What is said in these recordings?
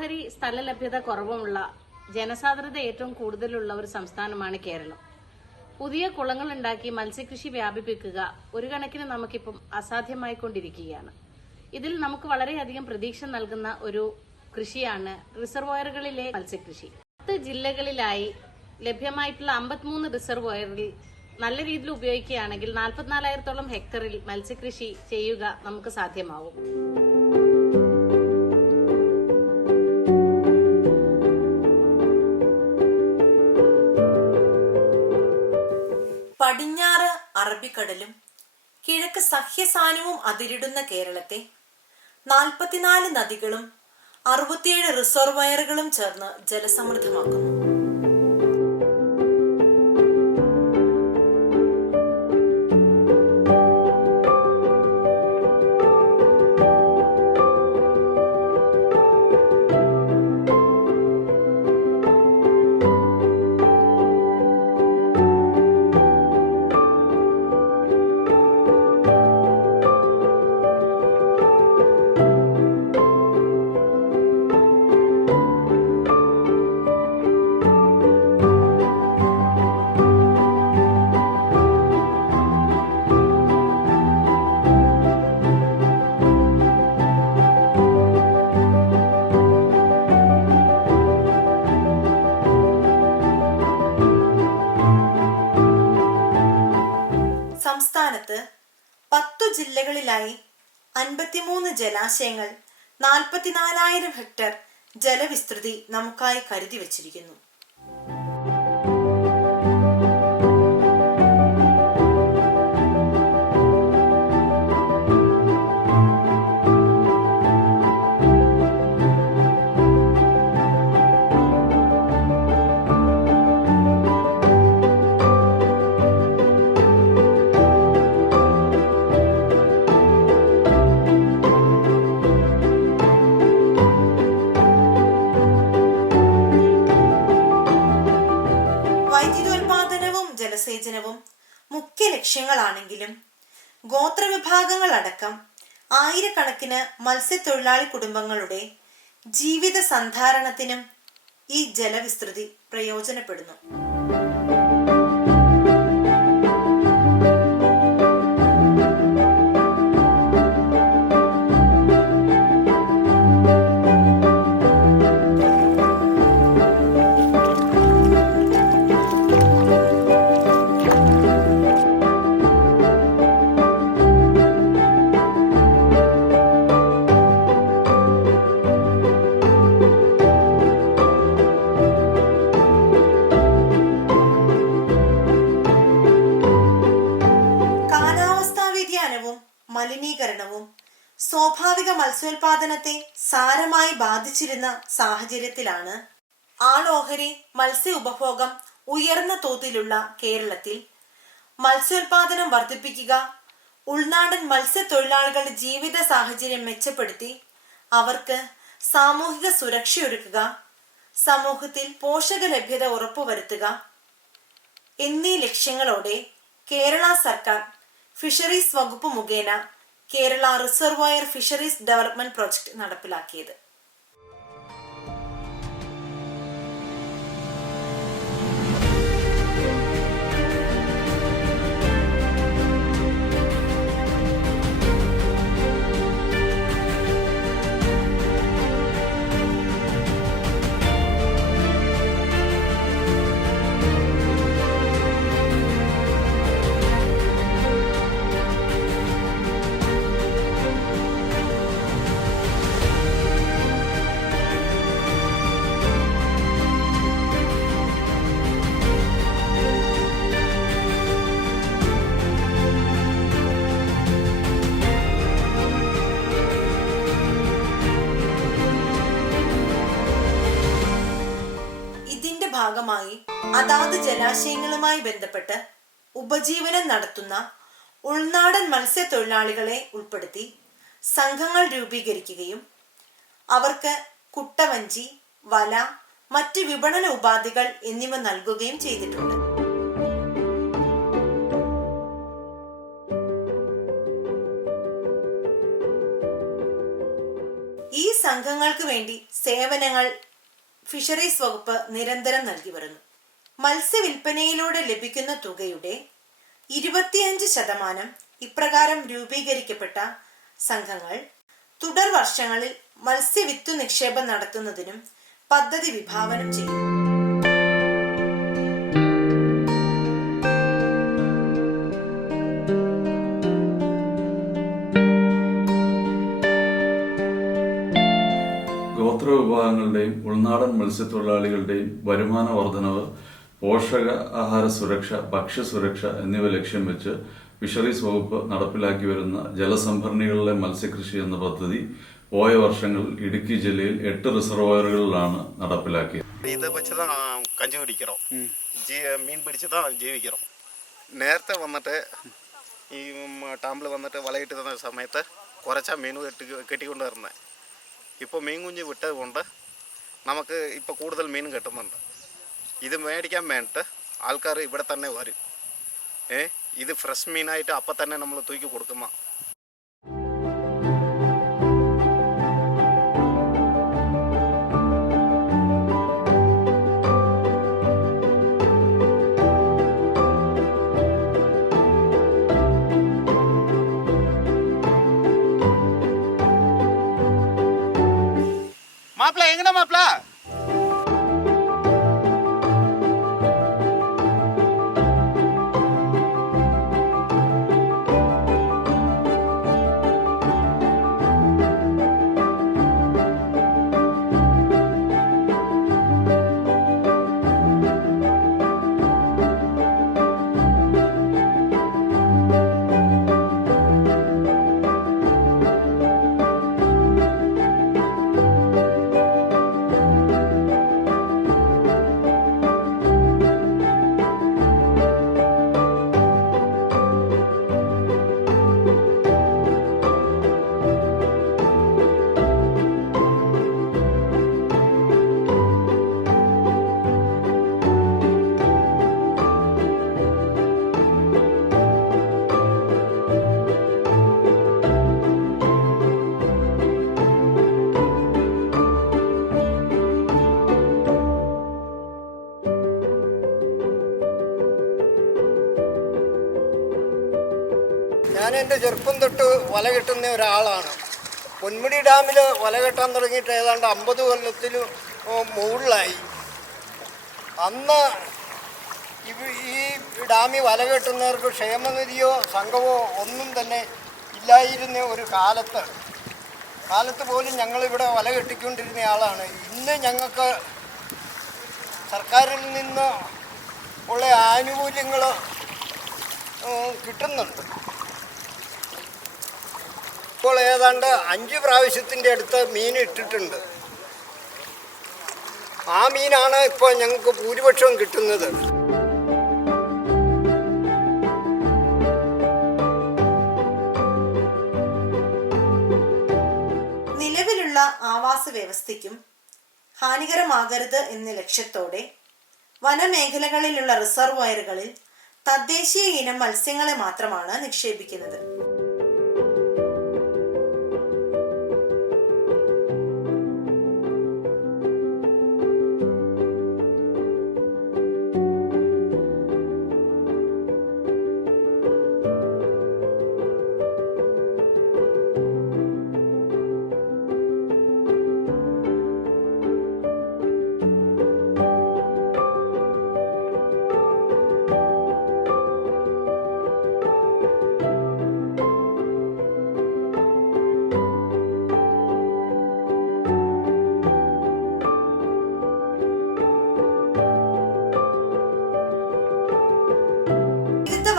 ആളോഹരി സ്ഥല ലഭ്യത കുറവുമുള്ള ജനസാന്ദ്രത ഏറ്റവും കൂടുതലുള്ള ഒരു സംസ്ഥാനമാണ് കേരളം. പുതിയ കുളങ്ങൾ ഉണ്ടാക്കി മത്സ്യകൃഷി വ്യാപിപ്പിക്കുക ഒരു കണക്കിന് നമുക്കിപ്പം അസാധ്യമായിക്കൊണ്ടിരിക്കുകയാണ്. ഇതിൽ നമുക്ക് വളരെയധികം പ്രതീക്ഷ നൽകുന്ന ഒരു കൃഷിയാണ് റിസർവോയറുകളിലെ മത്സ്യകൃഷി. 10 ജില്ലകളിലായി ലഭ്യമായിട്ടുള്ള 53 റിസർവോയറിൽ നല്ല രീതിയിൽ ഉപയോഗിക്കുകയാണെങ്കിൽ 44,000-ഓളം ഹെക്ടറിൽ മത്സ്യകൃഷി ചെയ്യുക നമുക്ക് സാധ്യമാവും. പടിഞ്ഞാറ് അറബിക്കടലും കിഴക്ക് സഹ്യസാനുവും അതിരിടുന്ന കേരളത്തെ 44 നദികളും 67 റിസർവോയറുകളും ചേർന്ന് ജലസമൃദ്ധമാക്കുന്നു. സംസ്ഥാനത്ത് 10 ജില്ലകളിലായി 53 ജലാശയങ്ങൾ 44,000 ഹെക്ടർ ജലവിസ്തൃതി നമുക്കായി കരുതി വച്ചിരിക്കുന്നു. വൈദ്യുതോൽപാദനവും ജലസേചനവും മുഖ്യ ലക്ഷ്യങ്ങളാണെങ്കിലും ഗോത്രവിഭാഗങ്ങൾ അടക്കം ആയിരക്കണക്കിന് മത്സ്യത്തൊഴിലാളി കുടുംബങ്ങളുടെ ജീവിത സന്ധാരണത്തിനും ഈ ജലവിസ്തൃതി പ്രയോജനപ്പെടുന്നു. മലിനീകരണവും സ്വാഭാവിക മത്സ്യോൽപാദനത്തെ സാരമായി ബാധിച്ചിരുന്ന സാഹചര്യത്തിലാണ് ആളോഹരി മത്സ്യ ഉപഭോഗം ഉയർന്ന തോതിലുള്ള കേരളത്തിൽ മത്സ്യോൽപാദനം വർദ്ധിപ്പിക്കുക, ഉൾനാടൻ മത്സ്യത്തൊഴിലാളികളുടെ ജീവിത സാഹചര്യം മെച്ചപ്പെടുത്തി അവർക്ക് സാമൂഹിക സുരക്ഷയൊരുക്കുക, സമൂഹത്തിൽ പോഷക ലഭ്യത ഉറപ്പുവരുത്തുക എന്നീ ലക്ഷ്യങ്ങളോടെ കേരള സർക്കാർ ഫിഷറീസ് വകുപ്പ് മുഖേന Kerala reservoir fisheries development project നടപ്പിലാക്കിയത്. ഭാഗമായി അതാത് ജലാശയങ്ങളുമായി ബന്ധപ്പെട്ട് ഉപജീവനം നടത്തുന്ന ഉൾനാടൻ മത്സ്യത്തൊഴിലാളികളെ ഉൾപ്പെടുത്തി സംഘങ്ങൾ രൂപീകരിക്കുകയും അവർക്ക് കുട്ടവഞ്ചി, വല, മറ്റ് വിപണന ഉപാധികൾ എന്നിവ നൽകുകയും ചെയ്തിട്ടുണ്ട്. ഈ സംഘങ്ങൾ ജനങ്ങൾക്ക് വേണ്ടി സേവനങ്ങൾ ഫിഷറീസ് വകുപ്പ് നിരന്തരം നൽകി വരുന്നു. മത്സ്യവില്പനയിലൂടെ ലഭിക്കുന്ന തുകയുടെ 25% ഇപ്രകാരം രൂപീകരിക്കപ്പെട്ട സംഘങ്ങൾ തുടർ വർഷങ്ങളിൽ മത്സ്യവിത്തു നിക്ഷേപം നടത്തുന്നതിനും പദ്ധതി വിഭാവനം ചെയ്യുന്നു. ഗോത്ര വിഭാഗങ്ങളുടെയും ഉൾനാടൻ മത്സ്യത്തൊഴിലാളികളുടെയും വരുമാന വർധനവ്, പോഷക ആഹാര സുരക്ഷ, ഭക്ഷ്യസുരക്ഷ എന്നിവ ലക്ഷ്യം വെച്ച് ഫിഷറീസ് വകുപ്പ് നടപ്പിലാക്കി വരുന്ന ജലസംഭരണികളിലെ മത്സ്യകൃഷി എന്ന പദ്ധതി പോയ വർഷങ്ങളിൽ ഇടുക്കി ജില്ലയിൽ 8 റിസർവോയറുകളിലാണ് നടപ്പിലാക്കിയത്. இதை வச்சு தான் கஞ்சி குடிக்கிறோம், மீன் பிடிச்சு தான் ஜீவிக்கிறோம். നേരത്തെ വന്നിട്ട് ഈ ടാമ്പിൽ വന്നിട്ട് വലയിട്ട് തന്ന സമയത്ത് കുറച്ചാ മീൻ കെട്ടിക്കൊണ്ട് വരുന്നത്. ഇപ്പോൾ മീൻ കുഞ്ഞ് വിട്ടത് കൊണ്ട് നമുക്ക് ഇപ്പോൾ കൂടുതൽ മീൻ കിട്ടുന്നുണ്ട്. ഇത് മേടിക്കാൻ വേണ്ടിയിട്ട് ആൾക്കാർ ഇവിടെ തന്നെ വരും. ഇത് ഫ്രഷ് മീനായിട്ട് അപ്പം തന്നെ നമ്മൾ തൂക്കി കൊടുക്കുന്ന. മാപ്പിള എങ്ങനെ മാപ്പിള? ഞാൻ എൻ്റെ ചെറുപ്പം തൊട്ട് വല കെട്ടുന്ന ഒരാളാണ്. പൊന്മുടി ഡാമിൽ വല കെട്ടാൻ തുടങ്ങിയിട്ട് ഏതാണ്ട് 50 കൊല്ലത്തിന് മുകളിലായി. അന്ന് ഈ ഡാമിൽ വല കെട്ടുന്നവർക്ക് ക്ഷേമനിധിയോ സംഘമോ ഒന്നും തന്നെ ഇല്ലായിരുന്ന ഒരു കാലത്ത് പോലും ഞങ്ങളിവിടെ വല കെട്ടിക്കൊണ്ടിരുന്ന ആളാണ്. ഇന്ന് ഞങ്ങൾക്ക് സർക്കാരിൽ നിന്ന് ഉള്ള ആനുകൂല്യങ്ങൾ കിട്ടുന്നുണ്ട്. ഇപ്പോൾ ഏതാണ്ട് 5 പ്രാവശ്യത്തിൻ്റെ അടുത്ത് മീൻ ഇട്ടിട്ടുണ്ട്. ആ മീനാണ് ഇപ്പോൾ ഞങ്ങൾക്ക് ഭൂരിപക്ഷവും കിട്ടുന്നത്. നിലവിലുള്ള ആവാസ വ്യവസ്ഥയ്ക്കും ഹാനികരമാകരുത് എന്ന ലക്ഷ്യത്തോടെ വനമേഖലകളിലുള്ള റിസർവോയറുകളിൽ തദ്ദേശീയ ഇനം മത്സ്യങ്ങളെ മാത്രമാണ് നിക്ഷേപിക്കുന്നത്.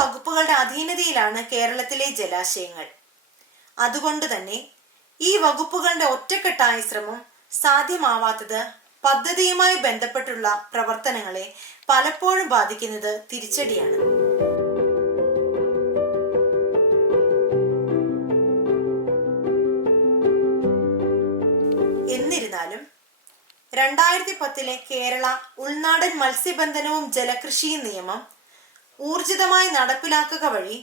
വകുപ്പുകളുടെ അധീനതയിലാണ് കേരളത്തിലെ ജലാശയങ്ങൾ. അതുകൊണ്ട് തന്നെ ഈ വകുപ്പുകളുടെ ഒറ്റക്കെട്ടായ ശ്രമം സാധ്യമാവാത്തത് പദ്ധതിയുമായി ബന്ധപ്പെട്ടുള്ള പ്രവർത്തനങ്ങളെ പലപ്പോഴും ബാധിക്കുന്നത് തിരിച്ചടിയാണ്. എന്നിരുന്നാലും 2010 കേരള ഉൾനാടൻ മത്സ്യബന്ധനവും ജലകൃഷിയും നിയമം ഊർജിതമായി നടപ്പിലാക്കുക വഴി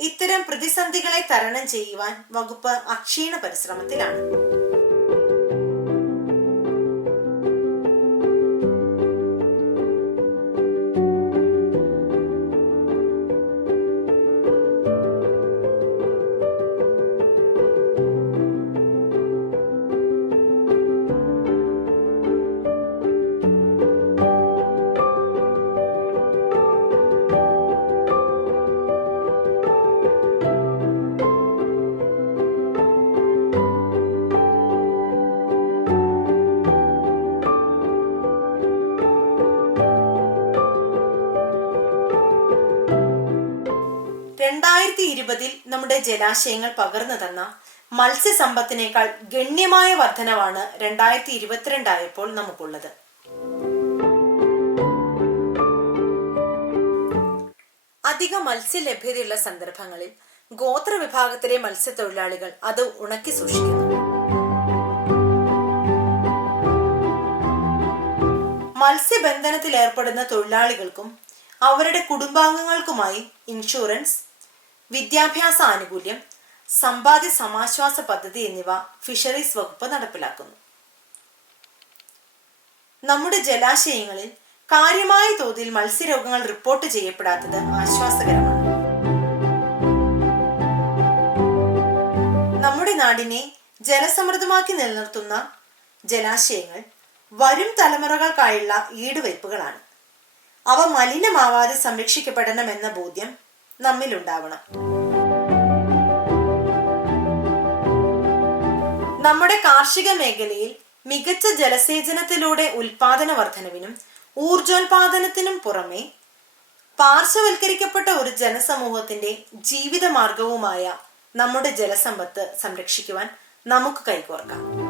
ഇത്തരം പ്രതിസന്ധികളെ തരണം ചെയ്യുവാൻ വകുപ്പ് അക്ഷീണ പരിശ്രമത്തിലാണ്. 2020 നമ്മുടെ ജലാശയങ്ങൾ പകർന്നു തന്ന മത്സ്യസമ്പത്തിനേക്കാൾ ഗണ്യമായ വർധനവാണ് 2022 ആയപ്പോൾ നമുക്കുള്ളത്. അധിക മത്സ്യലഭ്യതയുള്ള സന്ദർഭങ്ങളിൽ ഗോത്രവിഭാഗത്തിലെ മത്സ്യത്തൊഴിലാളികൾ അത് ഉണക്കി സൂക്ഷിക്കുന്നു. മത്സ്യബന്ധനത്തിൽ ഏർപ്പെടുന്ന തൊഴിലാളികൾക്കും അവരുടെ കുടുംബാംഗങ്ങൾക്കുമായി ഇൻഷുറൻസ്, വിദ്യാഭ്യാസ ആനുകൂല്യം, സമ്പാദ്യ സമാശ്വാസ പദ്ധതി എന്നിവ ഫിഷറീസ് വകുപ്പ് നടപ്പിലാക്കുന്നു. നമ്മുടെ ജലാശയങ്ങളിൽ കാര്യമായ തോതിൽ മത്സ്യരോഗങ്ങൾ റിപ്പോർട്ട് ചെയ്യപ്പെടാത്തത് ആശ്വാസകരമാണ്. നമ്മുടെ നാടിനെ ജലസമൃദ്ധമാക്കി നിലനിർത്തുന്ന ജലാശയങ്ങൾ വരും തലമുറകൾക്കായുള്ള ഈടുവയ്പ്പുകളാണ്. അവ മലിനമാവാതെ സംരക്ഷിക്കപ്പെടണമെന്ന ബോധ്യം നമ്മിലുണ്ടാവണം. നമ്മുടെ കാർഷിക മേഖലയിൽ മികച്ച ജലസേചനത്തിലൂടെ ഉൽപാദന വർധനവിനും ഊർജോൽപാദനത്തിനും പുറമെ പാർശ്വവൽക്കരിക്കപ്പെട്ട ഒരു ജനസമൂഹത്തിന്റെ ജീവിത മാർഗവുമായ നമ്മുടെ ജലസമ്പത്ത് സംരക്ഷിക്കുവാൻ നമുക്ക് കൈകോർക്കാം.